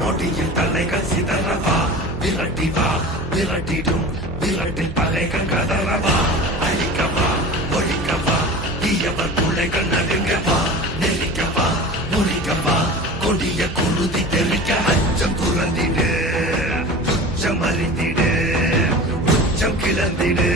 நொடியில் தலைகள் சிதறவா விரட்டி வா விரட்டிடும் விரட்டில் பலைகள் கதறவா அழிக்கவா ஒழிக்கவா தீயவர் பிள்ளைகள் நடுங்கவா நெருக்கவா முறிக்கவா கொடிய குருதி தெளிக்க அச்சம் துறந்திடு துச்சம் அறிந்திடு உச்சம் கிளந்திடு